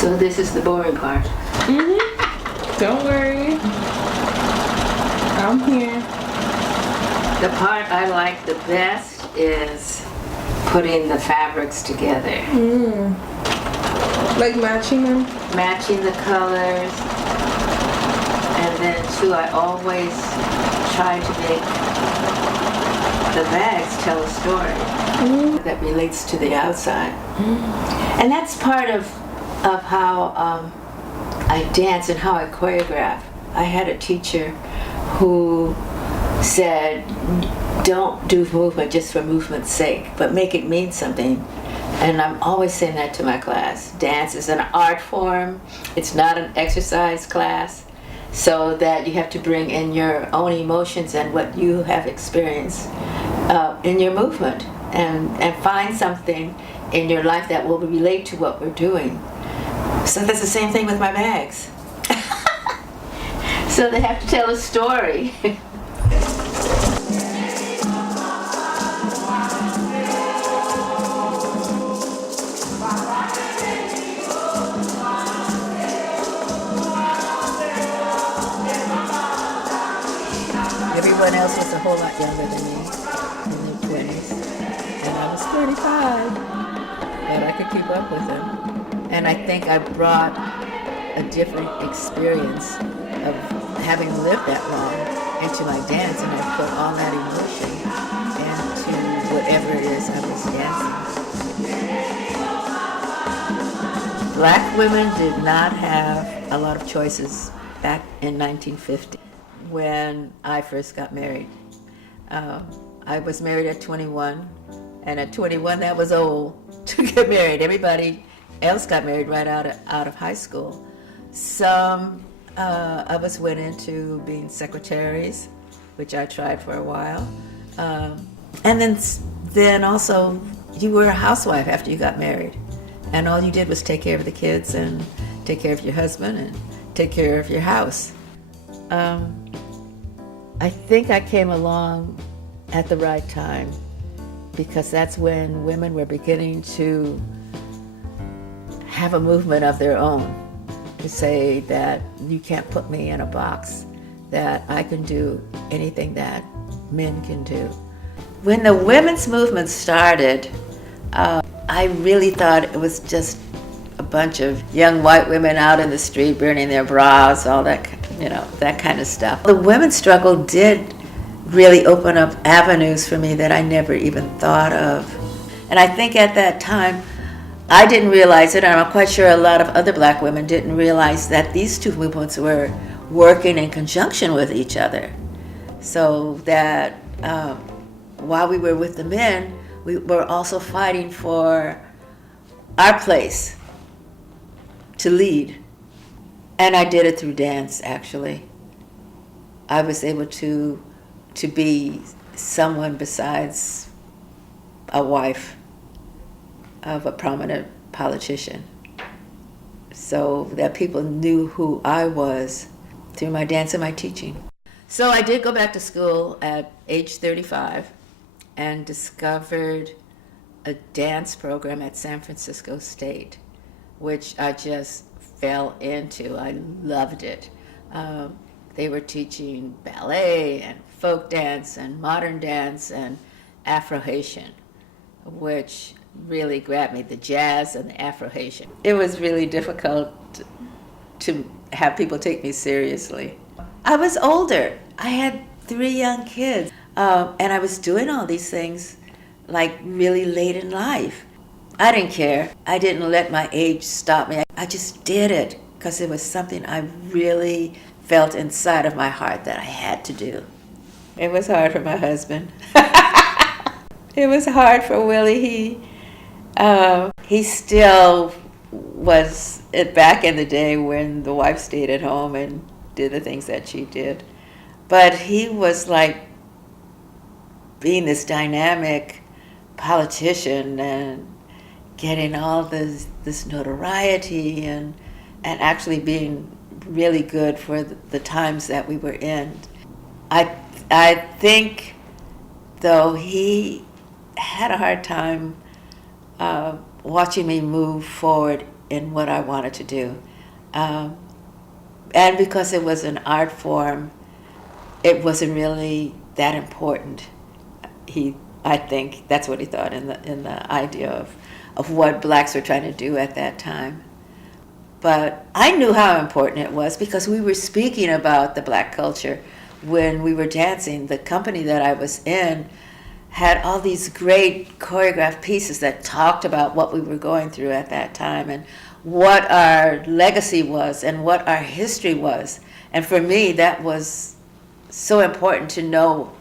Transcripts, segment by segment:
So this is the boring part. Don't worry. I'm here. The part I like the best is putting the fabrics together. Like matching them? Matching the colors. And then too, I always try to make the bags tell a story that relates to the outside. And that's part of how I dance and how I choreograph. I had a teacher who said, don't do movement just for movement's sake, but make it mean something. And I'm always saying that to my class. Dance is an art form. It's not an exercise class. So that you have to bring in your own emotions and what you have experienced in your movement, and find something in your life that will relate to what we're doing. So that's the same thing with my bags. So they have to tell a story. Everyone else was a whole lot younger than me, in their 20s, and I was 35, but I could keep up with them. And I think I brought a different experience of having lived that long into my dance, and I put all that emotion into whatever it is I was dancing. Black women did not have a lot of choices back in 1950. When I first got married. I was married at 21, and at 21 that was old to get married. Everybody else got married right out of high school. Some of us went into being secretaries, which I tried for a while. And then also you were a housewife after you got married, and all you did was take care of the kids and take care of your husband and take care of your house. I think I came along at the right time, because that's when women were beginning to have a movement of their own, to say that you can't put me in a box, that I can do anything that men can do. When the women's movement started, I really thought it was just a bunch of young white women out in the street burning their bras, all that, that kind of stuff. The women's struggle did really open up avenues for me that I never even thought of. And I think at that time, I didn't realize it, and I'm quite sure a lot of other black women didn't realize that these two movements were working in conjunction with each other. So that while we were with the men, we were also fighting for our place to lead. And I did it through dance, actually. I was able to be someone besides a wife of a prominent politician, so that people knew who I was through my dance and my teaching. So I did go back to school at age 35 and discovered a dance program at San Francisco State, which I just fell into. I loved it. They were teaching ballet and folk dance and modern dance and Afro-Haitian, which really grabbed me, the jazz and the Afro-Haitian. It was really difficult to have people take me seriously. I was older. I had 3 young kids, and I was doing all these things like really late in life. I didn't care. I didn't let my age stop me. I just did it because it was something I really felt inside of my heart that I had to do. It was hard for my husband. It was hard for Willie. He still was back in the day when the wife stayed at home and did the things that she did. But he was like being this dynamic politician and getting all this notoriety and actually being really good for the times that we were in. I think, though, he had a hard time watching me move forward in what I wanted to do. And because it was an art form, it wasn't really that important. I think that's what he thought in the idea of what blacks were trying to do at that time. But I knew how important it was because we were speaking about the black culture when we were dancing. The company that I was in had all these great choreographed pieces that talked about what we were going through at that time and what our legacy was and what our history was. And for me, that was so important to know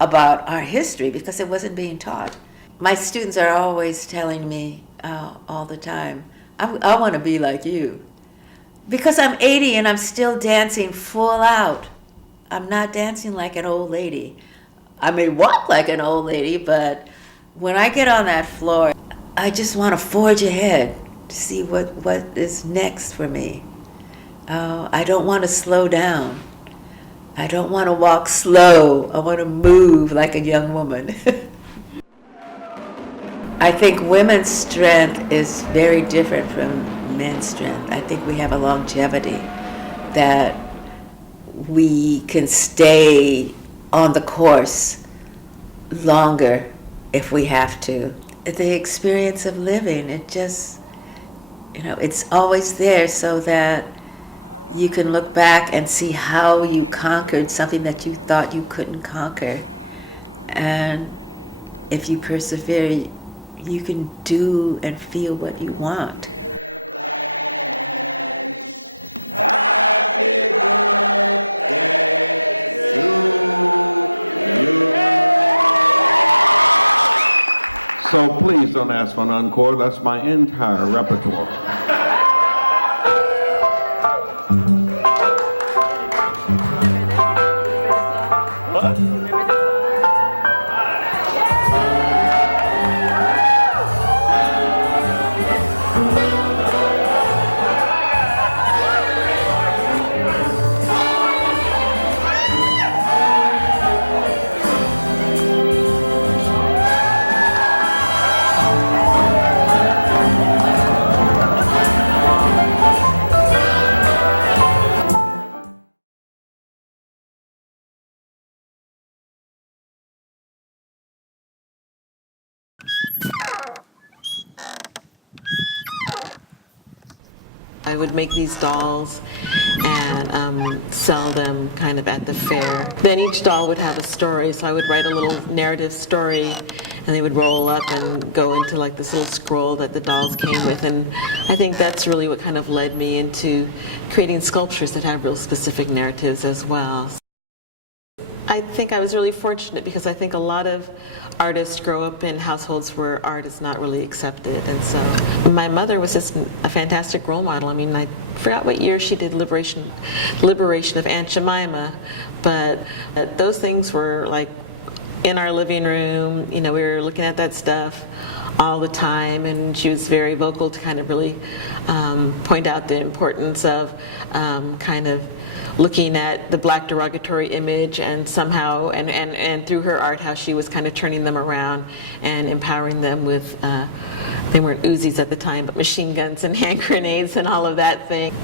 about our history because it wasn't being taught. My students are always telling me all the time, I want to be like you. Because I'm 80 and I'm still dancing full out. I'm not dancing like an old lady. I may walk like an old lady, but when I get on that floor, I just want to forge ahead to see what is next for me. I don't want to slow down. I don't want to walk slow. I want to move like a young woman. I think women's strength is very different from men's strength. I think we have a longevity that we can stay on the course longer if we have to. The experience of living, it just, it's always there so that you can look back and see how you conquered something that you thought you couldn't conquer. And if you persevere, you can do and feel what you want. I would make these dolls and sell them kind of at the fair. Then each doll would have a story, so I would write a little narrative story and they would roll up and go into like this little scroll that the dolls came with. And I think that's really what kind of led me into creating sculptures that have real specific narratives as well. I think I was really fortunate because I think a lot of artists grow up in households where art is not really accepted. And so my mother was just a fantastic role model. I mean, I forgot what year she did Liberation of Aunt Jemima, but those things were like in our living room. We were looking at that stuff all the time, and she was very vocal to kind of really point out the importance of kind of looking at the black derogatory image and somehow, and through her art, how she was kind of turning them around and empowering them with, they weren't Uzis at the time, but machine guns and hand grenades and all of that thing.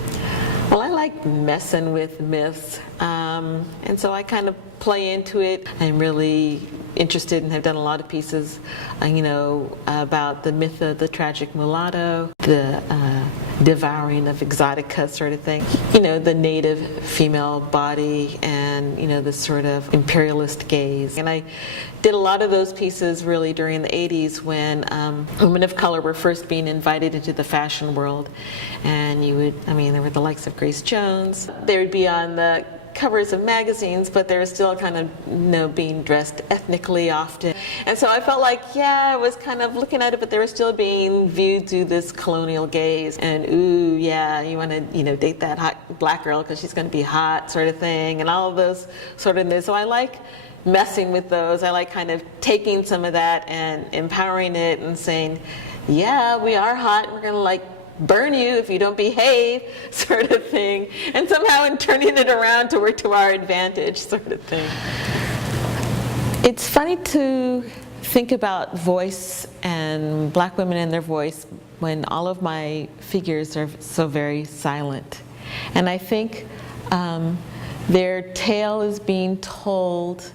Well, I like messing with myths, and so I kind of play into it. I'm really interested and have done a lot of pieces, about the myth of the tragic mulatto, the devouring of exotica sort of thing, the native female body and, the sort of imperialist gaze. And I did a lot of those pieces really during the 80s when women of color were first being invited into the fashion world. And there were the likes of Grace Jones. They would be on the covers of magazines, but they were still kind of, being dressed ethnically often. And so I felt like, I was kind of looking at it, but they were still being viewed through this colonial gaze. And ooh, yeah, you want to, date that hot black girl because she's going to be hot sort of thing, and all of those sort of things. So I like messing with those. I like kind of taking some of that and empowering it and saying, yeah, we are hot. We're going to burn you if you don't behave, sort of thing, and somehow in turning it around to work to our advantage, sort of thing. It's funny to think about voice and black women and their voice when all of my figures are so very silent. And I think their tale is being told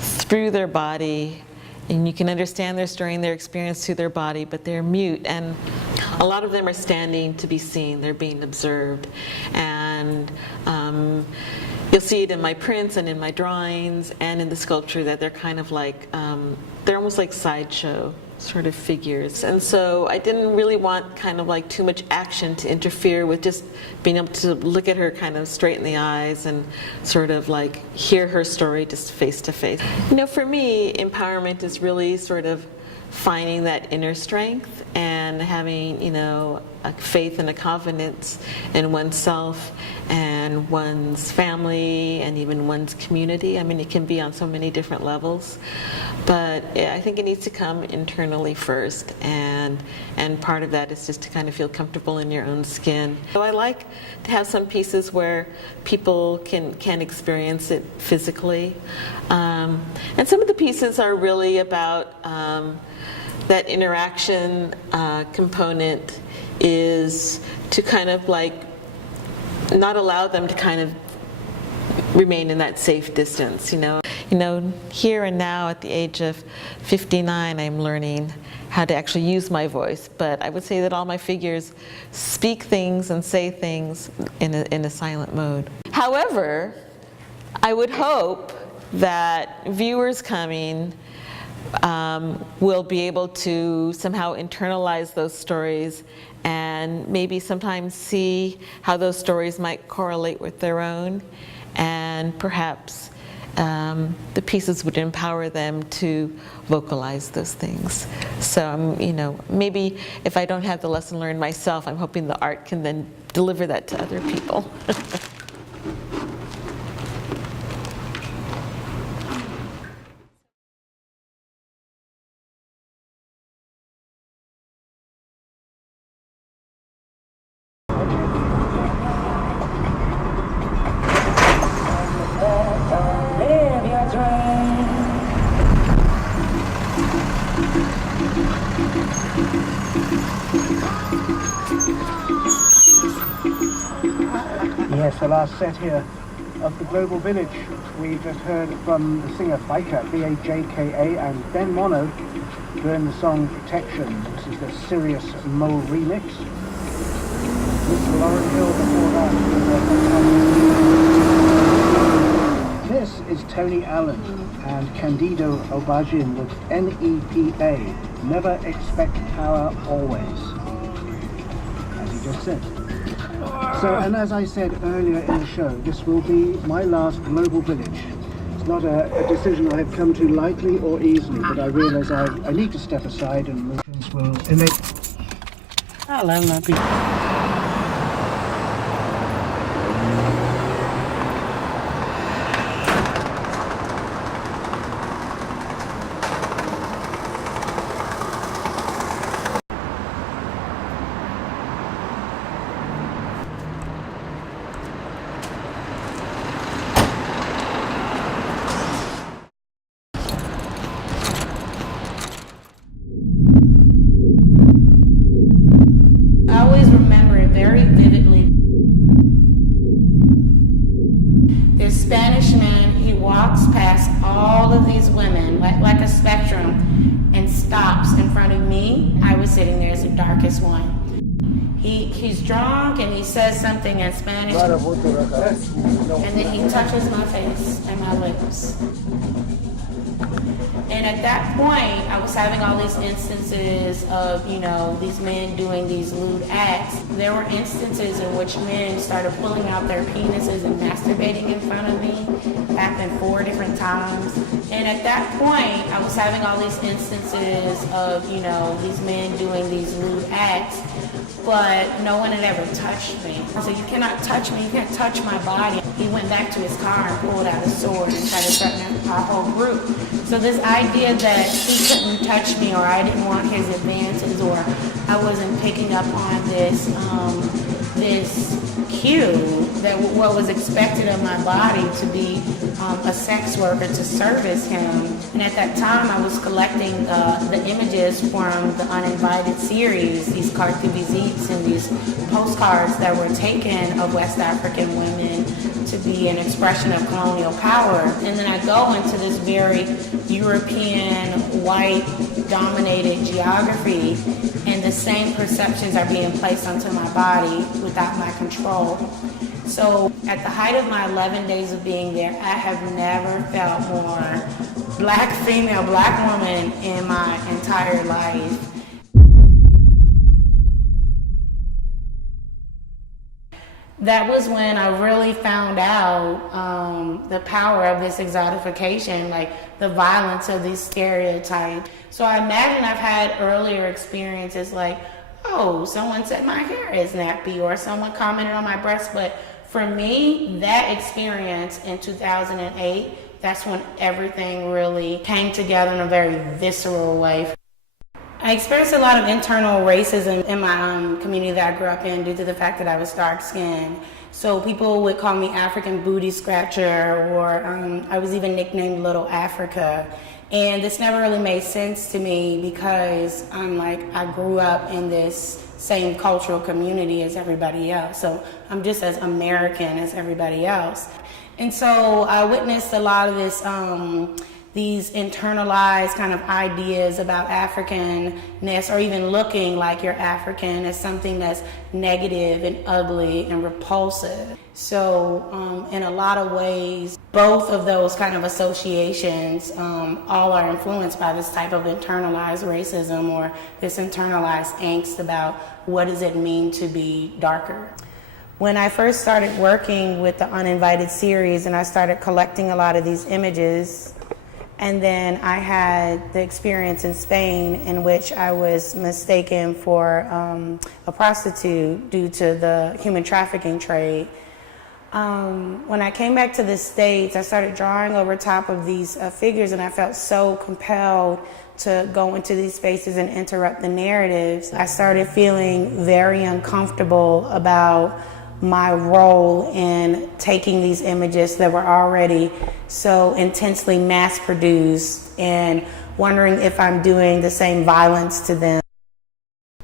through their body, and you can understand their story and their experience through their body, but they're mute, and a lot of them are standing to be seen. They're being observed, and you'll see it in my prints and in my drawings and in the sculpture that they're kind of like, they're almost like sideshow sort of figures. And so I didn't really want kind of like too much action to interfere with just being able to look at her kind of straight in the eyes and sort of like hear her story just face to face. You know, for me, empowerment is really sort of finding that inner strength and having, you know, a faith and a confidence in oneself and one's family and even one's community. I mean, it can be on so many different levels, but I think it needs to come internally first, and part of that is just to kind of feel comfortable in your own skin. So I like to have some pieces where people can experience it physically, and some of the pieces are really about that interaction component is to kind of like not allow them to kind of remain in that safe distance, you know. Here and now at the age of 59, I'm learning how to actually use my voice, but I would say that all my figures speak things and say things in a silent mode. However, I would hope that viewers coming will be able to somehow internalize those stories and maybe sometimes see how those stories might correlate with their own, and perhaps the pieces would empower them to vocalize those things. So maybe if I don't have the lesson learned myself, I'm hoping the art can then deliver that to other people. Yes, the last set here of the Global Village. We just heard from the singer Bajka, B-A-J-K-A, and Ben Mono doing the song Protection. This is the Sirius Mole remix. Mr. Lauren Hill before that. This is Tony Allen and Candido Obajin with NEPA, Never Expect Power Always, as he just said. So, and as I said earlier in the show, this will be my last Global Village. It's not a decision I have come to lightly or easily, but I realize I need to step aside and movements will innate. I love my people. Spanish man, he walks past all of these women like a spectrum and stops in front of me. I was sitting there as the darkest one. He's drunk and he says something in Spanish, and then he touches my face and my lips. And at that point, I was having all these instances of, these men doing these lewd acts. There were instances in which men started pulling out their penises and masturbating in front of me. Happened 4 different times. And at that point, I was having all these instances of, these men doing these lewd acts, but no one had ever touched me. So you cannot touch me, you can't touch my body. He went back to his car and pulled out a sword and tried to threaten our whole group. So this idea that he couldn't touch me, or I didn't want his advances, or I wasn't picking up on this cue that what was expected of my body to be a sex worker to service him. And at that time, I was collecting the images from the Uninvited series, these carte de visites and these postcards that were taken of West African women to be an expression of colonial power. And then I go into this very European, white dominated geography, and the same perceptions are being placed onto my body without my control. So at the height of my 11 days of being there, I have never felt more black female, black woman in my entire life. That was when I really found out the power of this exotification, like the violence of these stereotypes. So I imagine I've had earlier experiences like, oh, someone said my hair is nappy, or someone commented on my breast. But for me, that experience in 2008, that's when everything really came together in a very visceral way. I experienced a lot of internal racism in my community that I grew up in due to the fact that I was dark-skinned. So people would call me African booty scratcher, or I was even nicknamed Little Africa. And this never really made sense to me because I grew up in this same cultural community as everybody else. So I'm just as American as everybody else. And so I witnessed a lot of this these internalized kind of ideas about Africanness, or even looking like you're African, as something that's negative and ugly and repulsive. So in a lot of ways, both of those kind of associations all are influenced by this type of internalized racism, or this internalized angst about what does it mean to be darker. When I first started working with the Uninvited series and I started collecting a lot of these images, and then I had the experience in Spain in which I was mistaken for a prostitute due to the human trafficking trade. When I came back to the States, I started drawing over top of these figures, and I felt so compelled to go into these spaces and interrupt the narratives. I started feeling very uncomfortable about my role in taking these images that were already so intensely mass produced and wondering if I'm doing the same violence to them.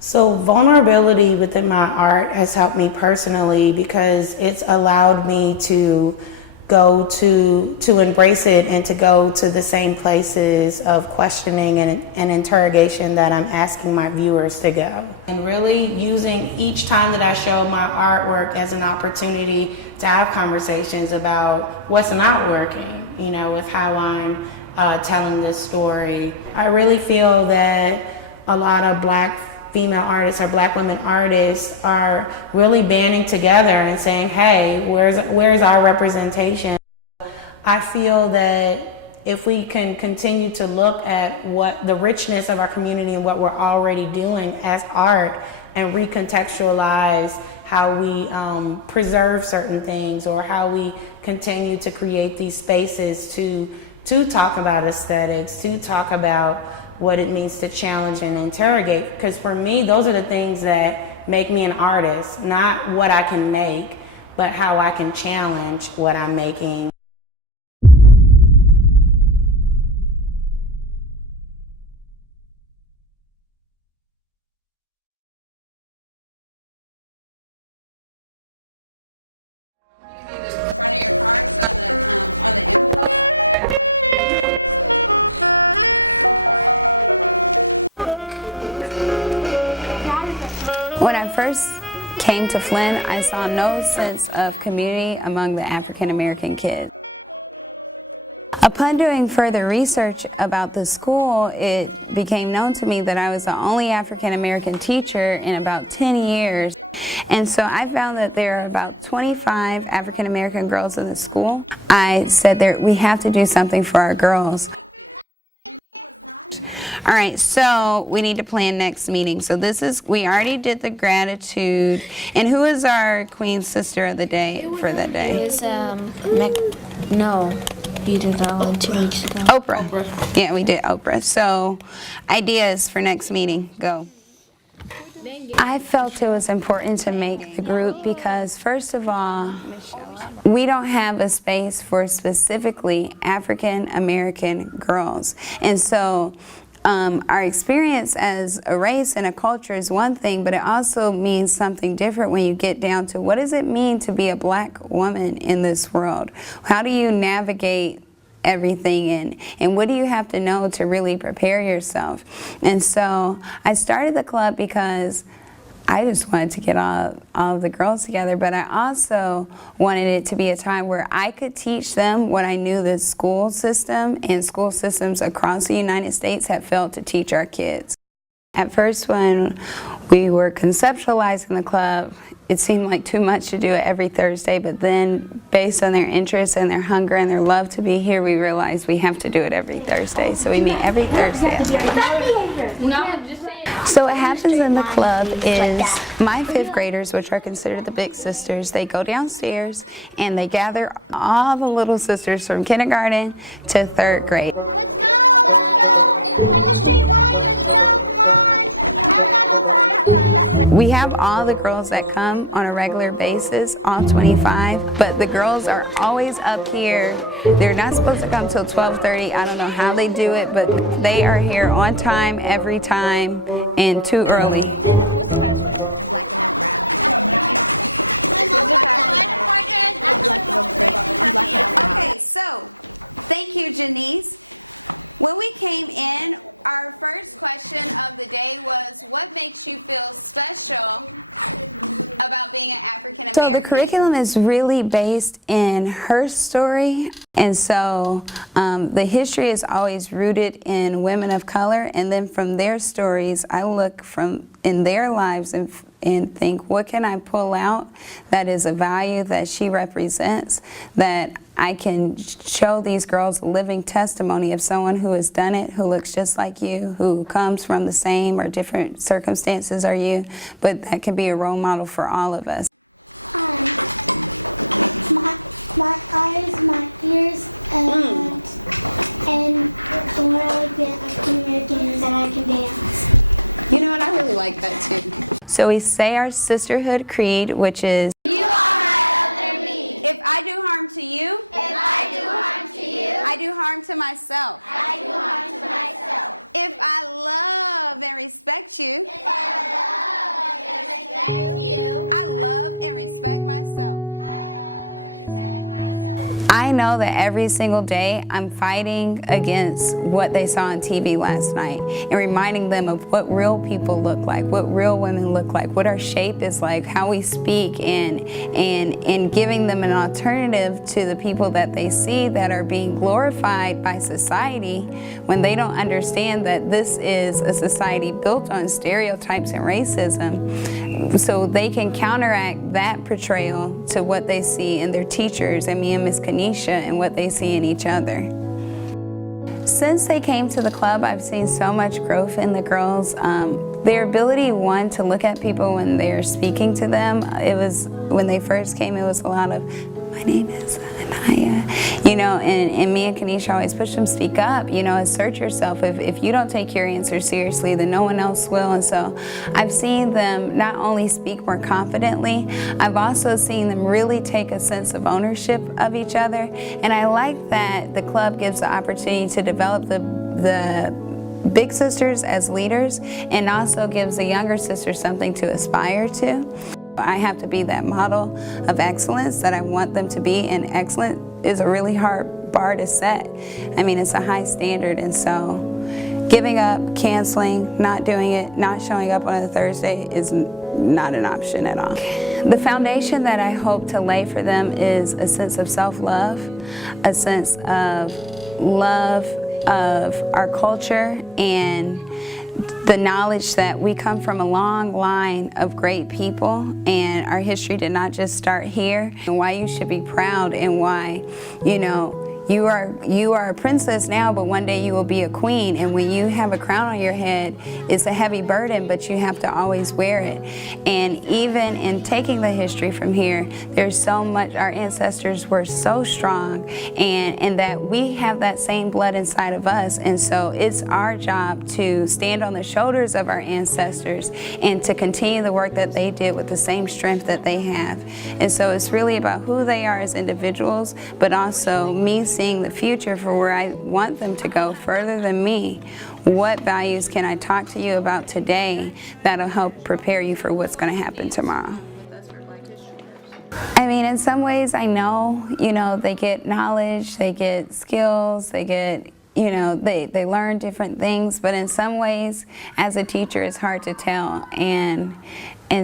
So vulnerability within my art has helped me personally because it's allowed me to go to embrace it and to go to the same places of questioning and interrogation that I'm asking my viewers to go. And really using each time that I show my artwork as an opportunity to have conversations about what's not working, with how I'm telling this story. I really feel that a lot of Black female artists or Black women artists are really banding together and saying, hey, where's our representation? I feel that if we can continue to look at what the richness of our community and what we're already doing as art and recontextualize how we preserve certain things, or how we continue to create these spaces to talk about aesthetics, to talk about what it means to challenge and interrogate. Because for me, those are the things that make me an artist, not what I can make, but how I can challenge what I'm making. When I first came to Flynn, I saw no sense of community among the African American kids. Upon doing further research about the school, it became known to me that I was the only African American teacher in about 10 years. And so I found that there are about 25 African American girls in the school. I said we have to do something for our girls. All right, so we need to plan next meeting. So we already did the gratitude. And who is our Queen Sister of the Day for that day? It was, no, you did that one 2 weeks ago. Oprah. Yeah, we did Oprah. So ideas for next meeting, go. I felt it was important to make the group because, first of all, we don't have a space for specifically African American girls. And so our experience as a race and a culture is one thing, but it also means something different when you get down to what does it mean to be a black woman in this world? How do you navigate everything and what do you have to know to really prepare yourself? And so I started the club because I just wanted to get all of the girls together, but I also wanted it to be a time where I could teach them what I knew the school system and school systems across the United States had failed to teach our kids. At first, when we were conceptualizing the club, it seemed like too much to do it every Thursday, but then based on their interest and their hunger and their love to be here, we realized we have to do it every Thursday. So we meet every Thursday. So what happens in the club is my fifth graders, which are considered the big sisters, they go downstairs and they gather all the little sisters from kindergarten to third grade. We have all the girls that come on a regular basis, all 25, but the girls are always up here. They're not supposed to come till 12:30. I don't know how they do it, but they are here on time, every time, and too early. So the curriculum is really based in her story, and so the history is always rooted in women of color, and then from their stories I look from in their lives and think, what can I pull out that is a value that she represents, that I can show these girls a living testimony of someone who has done it, who looks just like you, who comes from the same or different circumstances as you, but that can be a role model for all of us. So we say our sisterhood creed, which is I know that every single day I'm fighting against what they saw on TV last night and reminding them of what real people look like, what real women look like, what our shape is like, how we speak, and giving them an alternative to the people that they see that are being glorified by society when they don't understand that this is a society built on stereotypes and racism. So they can counteract that portrayal to what they see in their teachers and me and Miss Kanisha and what they see in each other. Since they came to the club, I've seen so much growth in the girls. Their ability, one, to look at people when they're speaking to them. It was, when they first came, it was a lot of, my name is Anaya, you know, and me and Kanisha always push them, speak up, you know, assert yourself. If you don't take your answer seriously, then no one else will. And so I've seen them not only speak more confidently, I've also seen them really take a sense of ownership of each other. And I like that the club gives the opportunity to develop the big sisters as leaders and also gives the younger sisters something to aspire to. I have to be that model of excellence that I want them to be, and excellent is a really hard bar to set. I mean, it's a high standard, and so giving up, canceling, not doing it, not showing up on a Thursday is not an option at all. The foundation that I hope to lay for them is a sense of self-love, a sense of love of our culture, and the knowledge that we come from a long line of great people and our history did not just start here, and why you should be proud and why, you know, you are a princess now, but one day you will be a queen. And when you have a crown on your head, it's a heavy burden, but you have to always wear it. And even in taking the history from here, there's so much, our ancestors were so strong, and that we have that same blood inside of us. And so it's our job to stand on the shoulders of our ancestors and to continue the work that they did with the same strength that they have. And so it's really about who they are as individuals, but also me seeing the future for where I want them to go further than me. What values can I talk to you about today that'll help prepare you for what's going to happen tomorrow? I mean, in some ways, I know, they get knowledge, they get skills, they get, they learn different things, but in some ways, as a teacher, it's hard to tell. And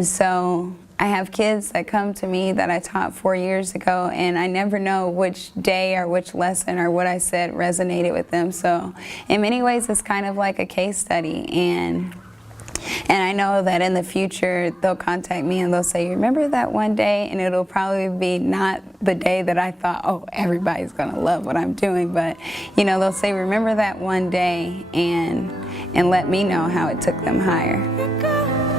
so I have kids that come to me that I taught 4 years ago, and I never know which day or which lesson or what I said resonated with them. So in many ways, it's kind of like a case study. And I know that in the future, they'll contact me and they'll say, remember that one day? And it'll probably be not the day that I thought, oh, everybody's going to love what I'm doing. But, they'll say, remember that one day, and let me know how it took them higher.